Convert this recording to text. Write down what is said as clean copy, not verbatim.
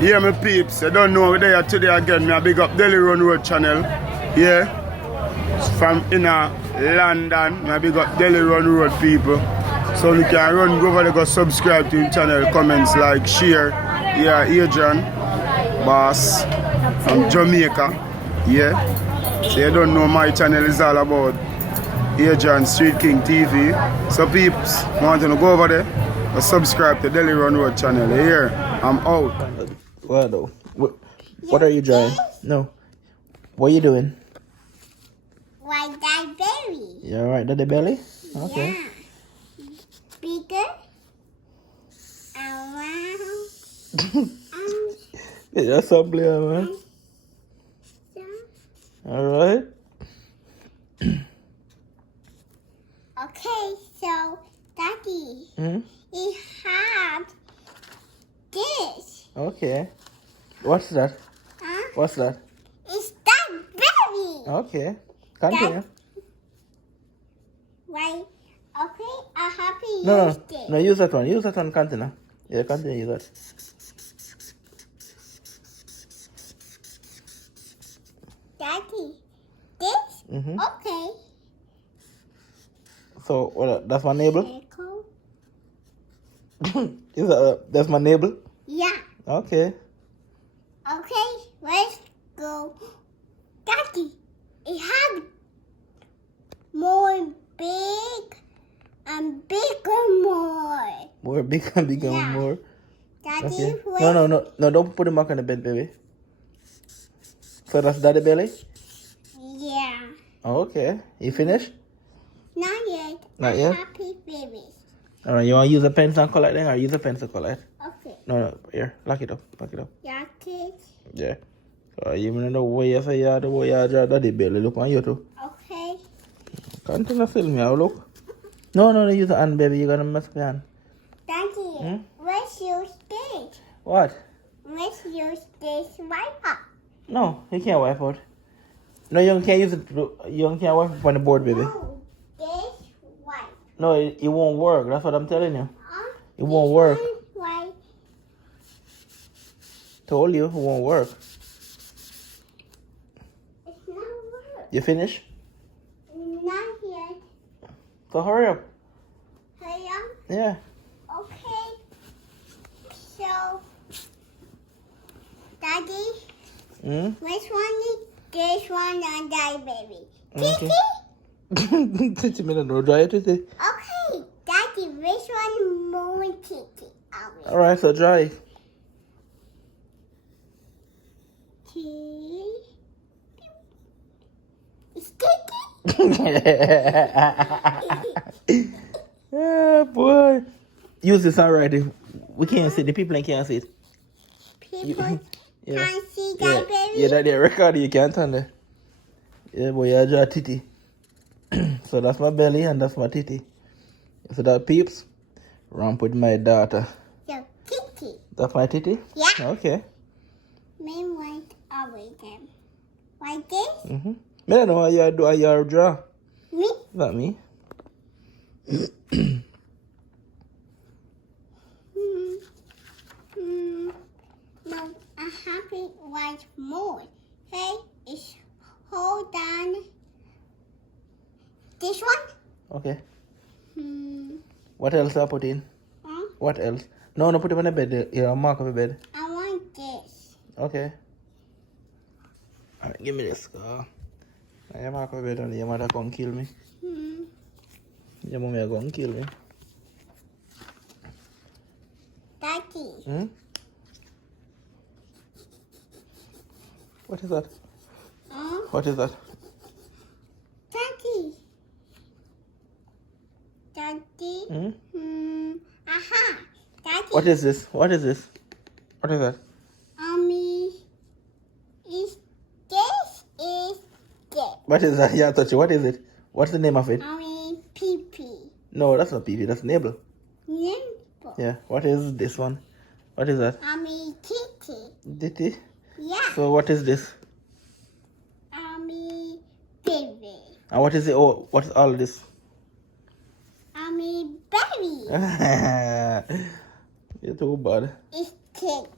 Yeah, my peeps, I don't know we're there today again. Me I big up Delhi Run Road channel. Yeah. From inner London. Me I big up Delhi Run Road people. So you can run, go over there, go subscribe to the channel, comments, like, share. Yeah, Adrian, boss from Jamaica. Yeah. So you don't know my channel is all about Adrian Street King TV. So peeps, want to go over there, go subscribe to Delhi Run Road channel. Here, I'm out. What though? What are you drawing? No. What are you doing? Like that berry. You alright, Daddy Belly? Okay. Yeah. Bigger. Around. That's something, man. Alright. Okay, so Daddy, Hmm? he had this. Okay. What's that? Huh? What's that? It's that berry. Okay. Continue. Right. Okay, I have to No, use no. this. No, use that one. Use that one, continue. Yeah, continue, use that. Daddy, this? Mm-hmm. Okay. So, what, that's my neighbor? Circle. Is that, that's my neighbor? Yeah. Okay. Okay, let's go. Daddy, it had more big and bigger more. More bigger and bigger Yeah. and more. Daddy, Okay. wait. No, don't put him back on the bed, baby. So that's Daddy Belly? Yeah. Okay. You finished? Not yet. Not I'm yet? happy babies. Alright, you want to use a pencil and color it then, or use a pencil color it? Okay. No, here. Lock it up. Yeah, kids. Yeah. So you know what you say, the way you draw Daddy Belly. Look on you too. Okay. Continue to film me, look. No, use the hand, baby. You're going to mess with your hand. Daddy, let's use this. What? Let's use this wiper. No, you can't wipe out. No, you can't use it. You can't wipe up on the board, baby. No, this wipe. No, it won't work. That's what I'm telling you. It This won't work. one wipe. Told you, it won't work. It's not work. You finish? Not yet. So hurry up. Hurry up. Yeah. Okay. So, Daddy, Hmm? which one is this one and that baby? Okay. Titi? Teach me to know dry it. Okay. Daddy, which one more Titi? Alright, so dry. Titi. It's Titi? Yeah, boy. Use this alright. We can't see. The people can't see it. People Yeah. can't see Yeah, that baby? yeah, that record you can't turn there. Yeah, boy, I draw titty. So that's my belly and that's my titty. So that peeps, ramp with my daughter. So, Titi. That's my titty? Yeah. Okay. Main white over them. Like this? Mm-hmm. I don't know how you do your draw. Me? Not me. No, I haven't white more. Hey, it's hold on. This one? Okay. Hmm. What else I put in? Huh? What else? No, put it on the bed. Yeah, mark on the bed. I want this. Okay. Alright, give me this. Your mark on the bed and your mother gonna kill me. Hmm. Your mommy are gonna kill me. Daddy. Hmm? What is that? What is that? Daddy. Daddy. Hmm? Aha. Daddy. What is this? What is this? What is that? Is this is this. What is that? Yeah, touch it. What is it? What's the name of it? Pee-pee. No, that's not pee. That's nibble. Nimble. Yeah. What is this one? What is that? Kitty. Titty. Yeah. So what is this? Baby. And what is it? Oh, what is all of this? Berry. You're too bad. It's cake.